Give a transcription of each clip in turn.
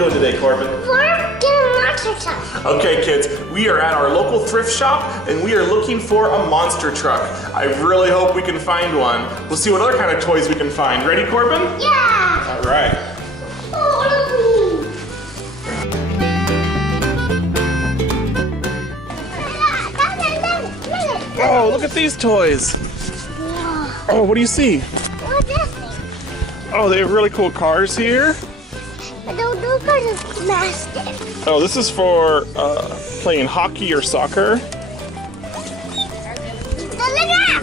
doing today, Corbin? We're getting monster truck. Okay, kids, we are at our local thrift shop and we are looking for a monster truck. I really hope we can find one. We'll see what other kind of toys we can find. Ready, Corbin? Yeah. All right. Oh, look at these toys. Oh, what do you see? What's this thing? Oh, they have really cool cars here. But those cars are massive. Oh, this is for playing hockey or soccer. Look at that!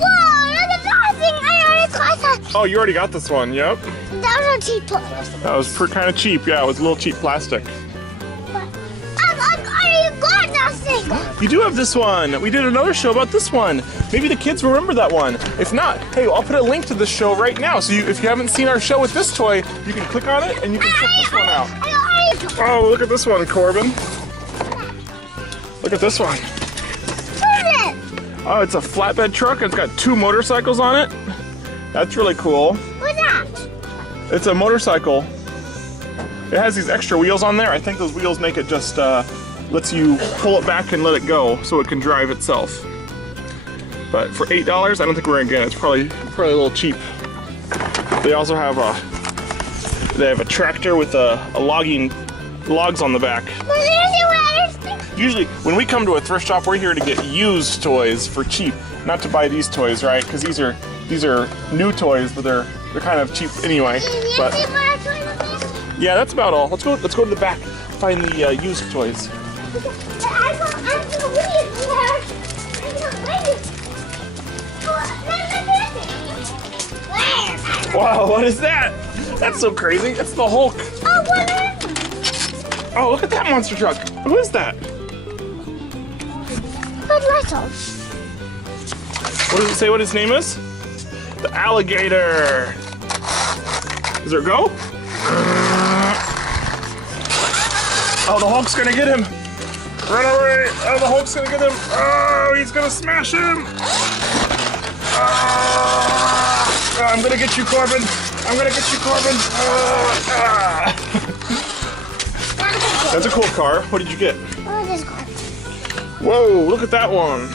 Whoa, look at that thing! I already caught that. Oh, you already got this one, yep. That was a cheap toy. That was kind of cheap, yeah, it was a little cheap plastic. I already got that thing. You do have this one. We did another show about this one. Maybe the kids remember that one. If not, hey, I'll put a link to this show right now. So if you haven't seen our show with this toy, you can click on it and you can check this one out. Oh, look at this one, Corbin. Look at this one. What is it? Oh, it's a flatbed truck. It's got 2 motorcycles on it. That's really cool. What's that? It's a motorcycle. It has these extra wheels on there. I think those wheels make it just lets you pull it back and let it go so it can drive itself. But for $8, I don't think we're gonna get it. It's probably a little cheap. They also have a tractor with logs on the back. Usually, when we come to a thrift shop, we're here to get used toys for cheap, not to buy these toys, right? Because these are new toys, but they're kind of cheap anyway. But yeah, that's about all. Let's go to the back, find the used toys. Wow, what is that? That's so crazy. It's the Hulk. Oh, look at that monster truck. Who is that? What does it say what his name is? The alligator. Does it go? Oh, the Hulk's gonna get him. Run away. Oh, the Hulk's gonna get him. Oh, he's gonna smash him. I'm gonna get you, Corbin. I'm gonna get you, Corbin. That's a cool car. What did you get? Oh, this car. Whoa, look at that one.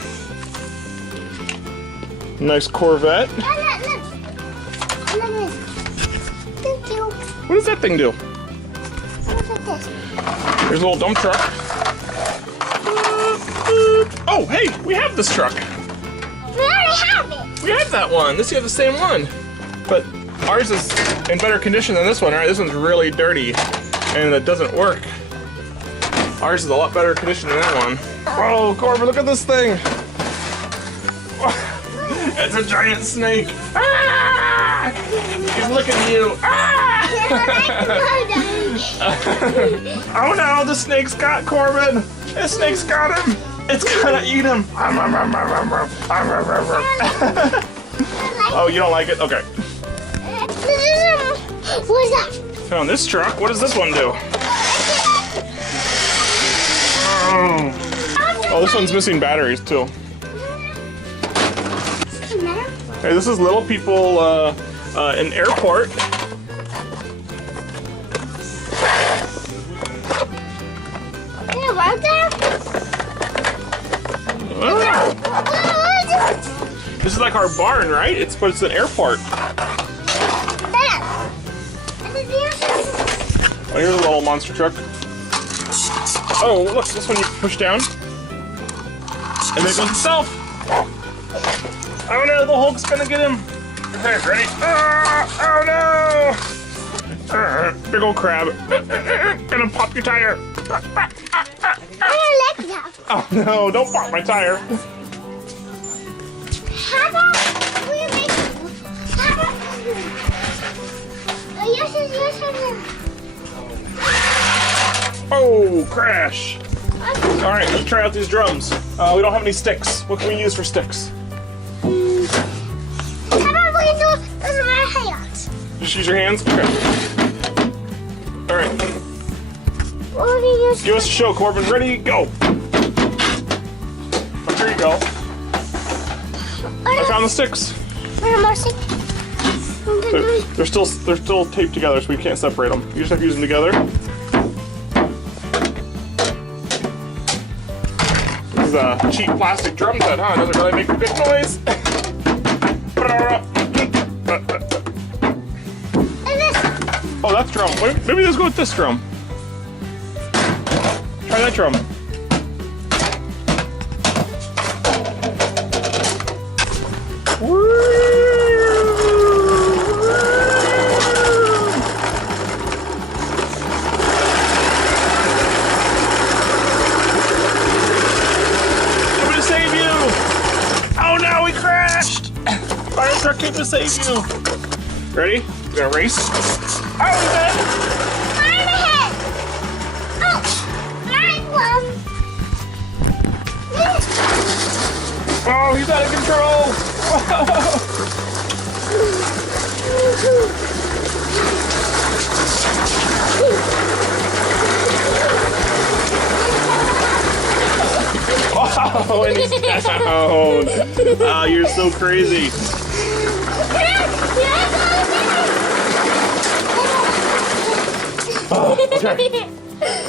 Nice Corvette. Look. Thank you. What does that thing do? Look at this. There's a little dump truck. Oh, hey, we have this truck. We already have it. We have that one. This you have the same one. But ours is in better condition than this one, right? This one's really dirty and it doesn't work. Ours is a lot better condition than that one. Oh, Corbin, look at this thing. It's a giant snake. Ah! He's looking at you. Ah! Oh no, the snake's got Corbin. The snake's got him. It's gonna eat him. Oh, you don't like it? Okay. What is that? Found this truck. What does this one do? Oh, this one's missing batteries too. Hey, this is little people in airport. This is like our barn, right? But it's an airport. Oh, here's a little monster truck. Oh, look, this one you push down. And then it goes itself. Oh no, the Hulk's gonna get him. Okay, ready? Oh no! Big old crab. Gonna pop your tire. I like that. Oh no, don't pop my tire. How about we make Oh, crash. All right, let's try out these drums. We don't have any sticks. What can we use for sticks? How about we do it with my hands? Just use your hands? Okay. All right. What do you use? Give us a show, Corbin. Ready, go. Oh, here you go. I found the sticks. They're still taped together, so we can't separate them. You just have to use them together. is a cheap plastic drum set, huh? Doesn't really make a good noise. Oh, that's drum. Wait, maybe let's go with this drum. Try that drum. Fire truck came to save you. Ready? We're gonna race. Oh, he's dead. I'm ahead. Oh, mine won. Oh, he's out of control. Oh, and he's down. Oh, you're so crazy. Oh, okay.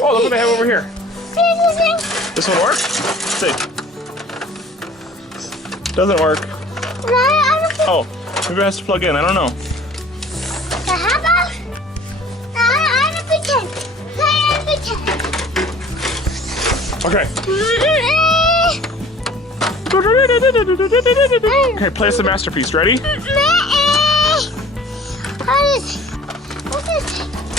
Oh, look what they have over here. This one work? Let's see. Doesn't work. Oh, maybe it has to plug in. I don't know. How about? I don't pretend. Okay. Okay, play us a masterpiece. Ready? What is it?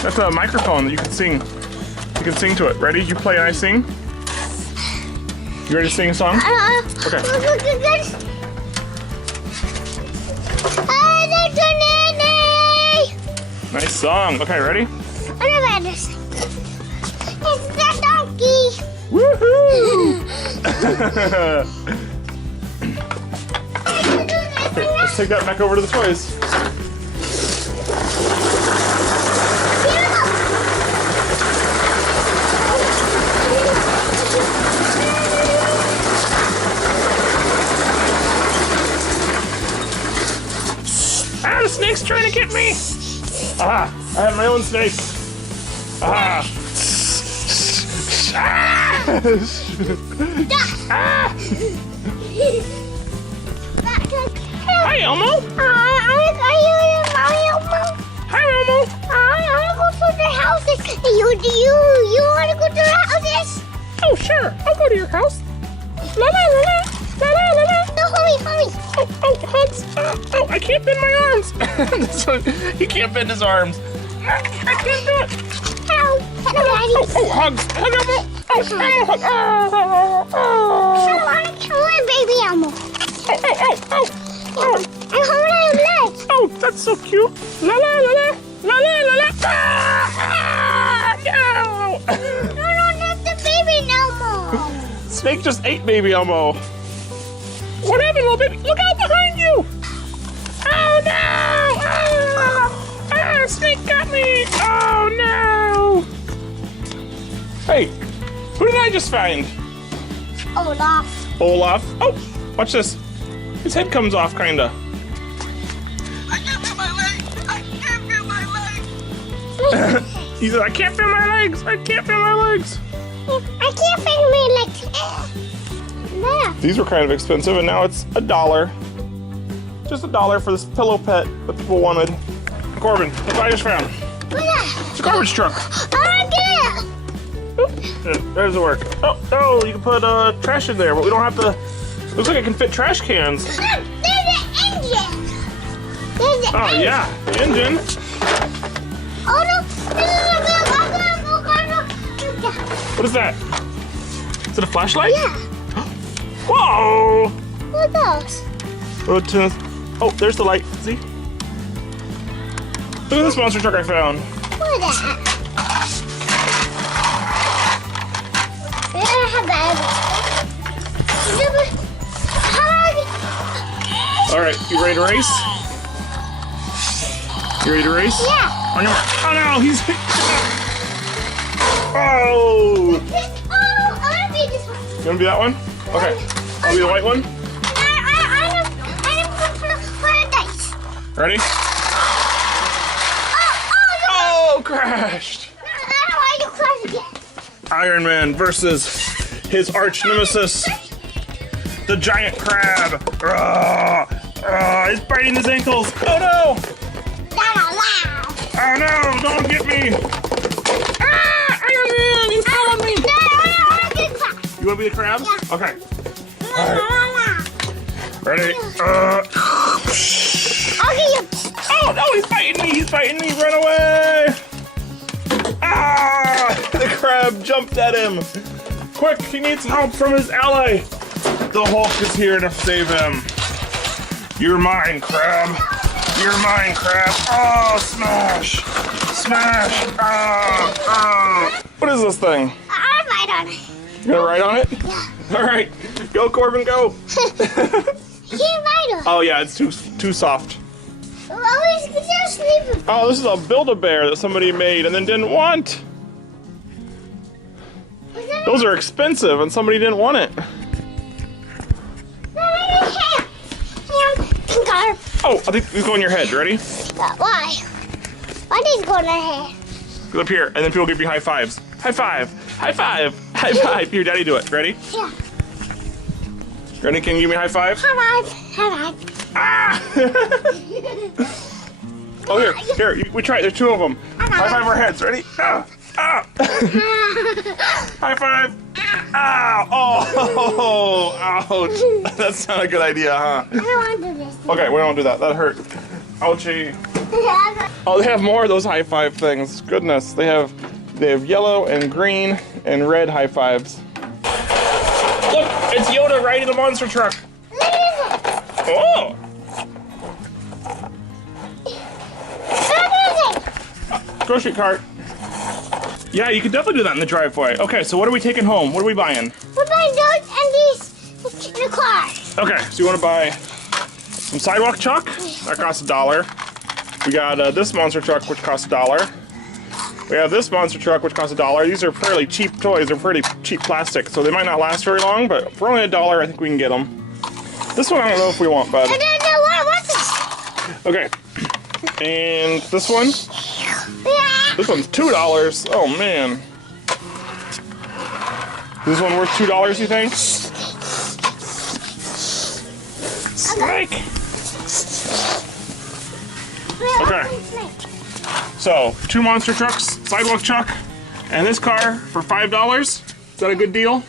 That's a microphone that you can sing. You can sing to it. Ready? You play and I sing. You ready to sing a song? Okay. Nice song. Okay, ready? I know about this. It's the donkey. Woohoo! Okay, let's take that back over to the toys. Ah, the snake's trying to get me! Ah, I have my own snake. Ah. Ah. Hi, Elmo. Are you Elmo? Hi, Elmo. I want to go to the houses. You want to go to the houses? Oh, sure. I'll go to your house. La la la la. La la la la. No, hurry. Oh, hugs. Oh, I can't bend my arms. He can't bend his arms. I can't do it. Hello, Daddy. Oh, hugs. Hug Elmo. Oh, Elmo, hug. I want to kill baby Elmo. Oh. And hold on legs. Oh, that's so cute. La la la la. La la la la. No. No, that's the baby Elmo. Snake just ate baby Elmo. What happened, little baby? Look out behind you! Oh no! Ah, snake got me! Oh no! Hey, who did I just find? Olaf. Olaf. Oh, watch this. His head comes off, kinda. I can't feel my legs! He said, I can't feel my legs! I can't feel my legs! I can't feel my legs. Yeah. These were kind of expensive, and now it's $1. Just $1 for this pillow pet that people wanted. Corbin, look what I just found. What's that? It's a garbage truck. I get it. There's the work. Oh, you can put trash in there, but we don't have to. Looks like it can fit trash cans. There's an engine. Oh yeah, the engine. Oh no! What is that? Is it a flashlight? Yeah. Whoa! What else? Oh, there's the light. See? Look at this monster truck I found. What is that? All right, you ready to race? You ready to race? Yeah. On your mark. Oh no, he's. Oh! Oh, I want to be this one. You want to be that one? Okay. I'll be the white one. I'm going to dice. Ready? Oh, crashed. I don't want you to crash again. Ironman versus his arch nemesis, The giant crab. He's biting his ankles. Oh no! Oh no! Don't get me! Ironman! He's following me! You want to be the crab? Yeah. Okay. Ready? Oh no! He's biting me! He's biting me! Run away! The crab jumped at him. Quick! He needs help from his ally. The Hulk is here to save him. You're mine, crab. You're mine, crab. Oh, smash! Smash! What is this thing? I'll ride on it. You gonna ride on it? Yeah. All right, go, Corbin, go. Can't ride on it. Oh yeah, it's too soft. Always just sleeping. Oh, this is a Build-A-Bear that somebody made and then didn't want. Those are expensive and somebody didn't want it. Oh, I think these go on your head. Ready? Why? Why did it go in our head? Go up here, and then people give you high fives. High five! High five! High five! Here, Daddy, do it. Ready? Yeah. Ready? Can you give me a high five? High five. Ah! Oh, here. We try it. There's two of them. High five our heads. Ready? High five. Ow! Oh! Ouch! That's not a good idea, huh? I don't want to do this. Okay, we don't do that. That hurt. Ouchie. Oh, they have more of those high five things. Goodness, they have yellow and green and red high fives. Look, it's Yoda riding the monster truck. Oh! Grocery cart. Yeah, you could definitely do that in the driveway. Okay, so what are we taking home? What are we buying? We're buying those and these in the car. Okay, so you want to buy some sidewalk chalk? That costs $1. We got this monster truck, which costs $1. We have this monster truck, which costs $1. These are fairly cheap toys. They're pretty cheap plastic, so they might not last very long, but for only $1, I think we can get them. This one I don't know if we want, but... I don't know what I want this. Okay. And this one? Yeah. This one's $2. Oh, man. Is this one worth $2, you think? Snake! Okay. So, 2 monster trucks, sidewalk chuck, and this car for $5. Is that a good deal?